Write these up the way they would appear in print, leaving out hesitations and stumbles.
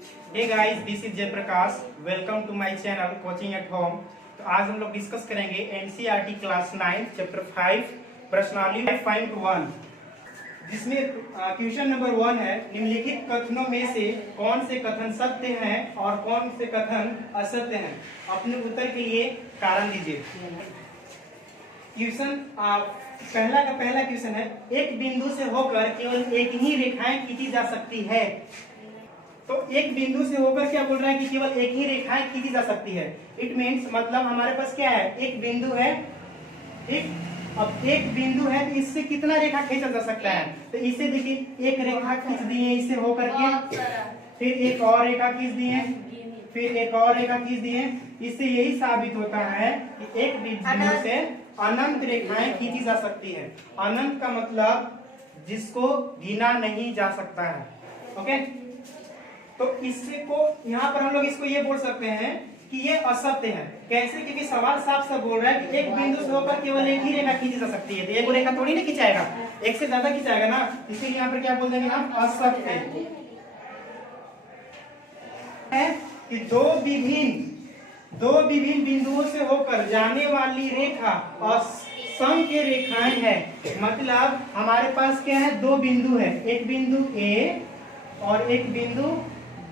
Hey guys, this is Jayprakash. Welcome to my channel coaching at home. तो आज हम लोग डिस्कस करेंगे एनसीईआरटी क्लास 9 चैप्टर 5 प्रश्नावली 5.1, जिसमें क्वेश्चन नंबर 1 है, निम्नलिखित कथनों में से कौन से कथन सत्य हैं और कौन से कथन असत्य हैं। अपने उत्तर के लिए कारण दीजिए। क्वेश्चन पहला का पहला क्वेश्चन है, एक बिंदु से होकर केवल एक ही रेखाएं खींची जा सकती है। तो एक बिंदु से होकर क्या बोल रहा है कि केवल एक ही रेखाएं खींची जा सकती है। इट मीन्स मतलब हमारे पास क्या है, एक बिंदु है, ठीक। अब एक बिंदु है तो इससे कितना रेखा खींचा जा सकता है। तो इसे देखिए, एक रेखा खींच दी है इससे होकर के, फिर एक और रेखा खींच दी है, फिर एक और रेखा खींच दी है। इससे यही साबित होता है कि एक बिंदु से अनंत रेखाएं खींची जा सकती है। अनंत का मतलब जिसको गिना नहीं जा सकता है। ओके, तो इससे को यहाँ पर हम लोग इसको ये बोल सकते हैं कि ये असत्य है। कैसे? क्योंकि सवाल साफ साफ बोल रहा है कि एक बिंदु से होकर केवल एक ही रेखा खींची जा सकती है। तो एक रेखा थोड़ी ना खिंचाएगा, एक से ज्यादा खिंचाएगा ना। इसीलिए यहाँ पर क्या बोल देंगे हम, असत्य है कि दो विभिन्न बिंदुओं से होकर जाने वाली रेखा असंख्य रेखाएं है। मतलब हमारे पास क्या है, दो बिंदु है, एक बिंदु ए और एक बिंदु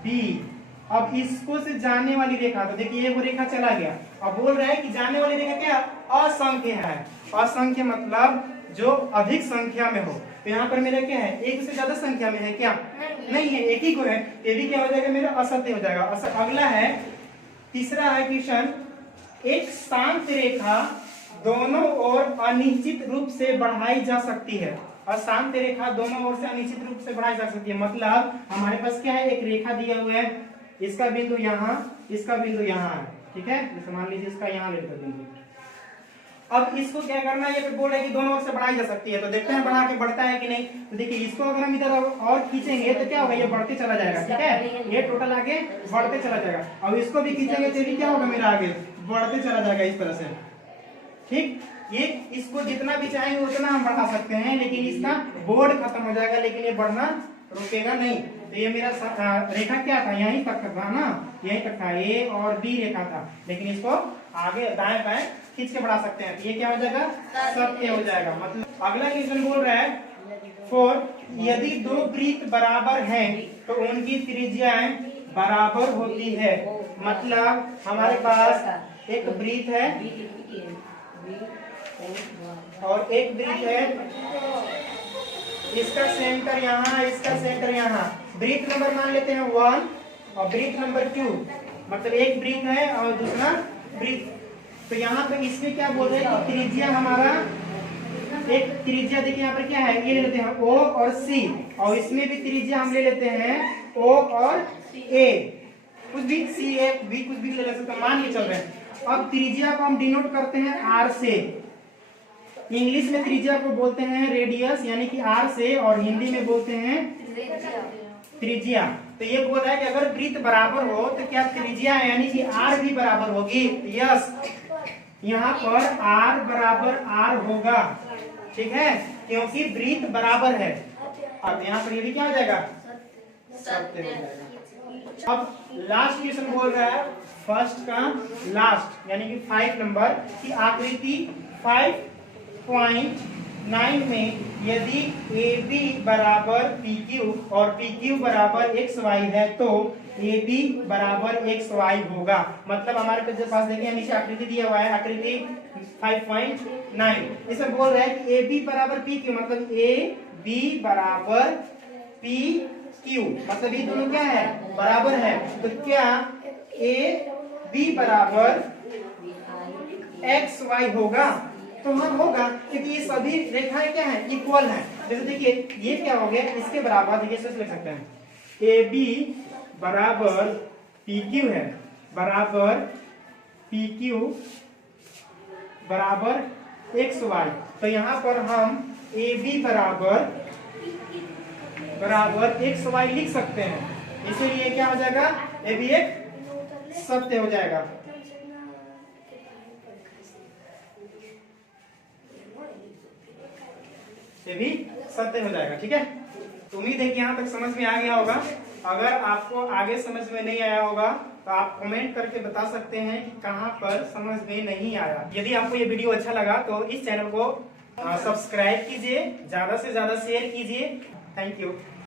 बी। अब इसको से जाने वाली रेखा, तो देखिए वो रेखा चला गया। अब बोल रहा है कि जाने वाली रेखा क्या, असंख्य है। असंख्य मतलब जो अधिक संख्या में हो। तो यहाँ पर मेरा क्या है, एक से ज्यादा संख्या में है क्या, नहीं है, एक ही को है। ये भी क्या हो जाएगा, मेरा असत्य हो जाएगा। अगला है, तीसरा है क्वेश्चन, एक शांत रेखा दोनों ओर अनिश्चित रूप से बढ़ाई जा सकती है। अशांत रेखा दोनों ओर से अनिश्चित रूप से बढ़ाई जा सकती है। मतलब हमारे पास क्या है, एक रेखा दिया हुआ है, इसका बिंदु यहाँ, इसका बिंदु यहाँ है, ठीक है। जैसे मान लीजिए इसका यहाँ लेकर बिंदु। अब इसको क्या करना है, ये बोल रहे हैं कि दोनों ओर से बढ़ाई जा सकती है। तो देखते हैं बढ़ा के बढ़ता है कि नहीं। तो देखिए इसको अगर हम इधर और खींचेंगे तो क्या होगा, ये बढ़ते चला जाएगा, ठीक है। ये टोटल आगे बढ़ते चला जाएगा। अब इसको भी खींचेंगे तो भी क्या होगा, मेरा आगे बढ़ते चला जाएगा इस तरह से, ठीक। ये इसको जितना भी चाहेंगे उतना हम बढ़ा सकते हैं, लेकिन इसका बोर्ड खत्म हो जाएगा, लेकिन ये बढ़ना रुकेगा नहीं। तो ये मेरा रेखा क्या था, यहीं तक था ना, यहीं तक था, ए और बी रेखा था, लेकिन इसको आगे दाएं बाएं खींच के बढ़ा सकते हैं। तो ये क्या हो जाएगा, सत्य हो जाएगा। मतलब अगला क्वेश्चन बोल रहा है, 4, यदि दो वृत्त बराबर हैं तो उनकी त्रिज्याएं बराबर होती है। मतलब हमारे पास एक वृत्त है और एक वृत्त है, इसका सेंटर यहाँ, इसका सेंटर यहाँ। वृत्त नंबर मान लेते हैं 1 और वृत्त नंबर 2, मतलब एक वृत्त है और दूसरा वृत्त। तो यहाँ पे इसमें क्या बोल रहे हैं कि त्रिज्या हमारा, एक त्रिज्या देखिए यहाँ पर क्या है, ये ले लेते हैं O और C, और इसमें भी त्रिज्या हम ले लेते हैं O और A, कुछ भी C A भी कुछ भी ले सकते हैं, मान के चल रहे हैं। अब त्रिज्या को हम डिनोट करते हैं R से। इंग्लिश में त्रिज्या को बोलते हैं रेडियस, यानी कि R से, और हिंदी में बोलते हैं त्रिज्या। तो ये बोल रहा है कि अगर वृत्त बराबर हो तो क्या त्रिज्या यानी कि R भी बराबर होगी। यस, यहाँ पर R बराबर R होगा, ठीक है, क्योंकि वृत्त बराबर है। अब यहाँ पर ये भी क्या हो जाएगा, सत्य हो जाएगा। अब लास्ट क्वेश्चन बोल रहा है, फर्स्ट का लास्ट यानी कि 5 नंबर की आकृति 5.9 में यदि AB बराबर PQ और PQ बराबर XY है तो AB बराबर XY होगा। मतलब हमारे पास देखिए नीचे आकृति दिया हुआ है, आकृति 5.9। इसमें बोल रहा है कि AB बराबर PQ, मतलब AB बराबर PQ, मतलब ये दोनों क्या है, बराबर है। तो क्या AB बराबर XY होगा? तो हाँ होगा, क्योंकि ये सभी रेखाएं क्या है, इक्वल है। जैसे देखिए ये क्या हो गया, इसके बराबर, देखिए सोच लिख सकते हैं AB बराबर PQ है, बराबर PQ बराबर XY। तो यहाँ पर हम AB बराबर XY लिख सकते हैं। इसीलिए क्या हो जाएगा, AB एक सत्य हो जाएगा। ये भी सत्य हो जाएगा, ठीक है। तो उम्मीद है कि यहाँ तक समझ में आ गया होगा। अगर आपको आगे समझ में नहीं आया होगा तो आप कमेंट करके बता सकते हैं कि कहाँ पर समझ में नहीं आया। यदि आपको ये वीडियो अच्छा लगा तो इस चैनल को सब्सक्राइब कीजिए, ज्यादा से ज्यादा शेयर कीजिए। Thank you.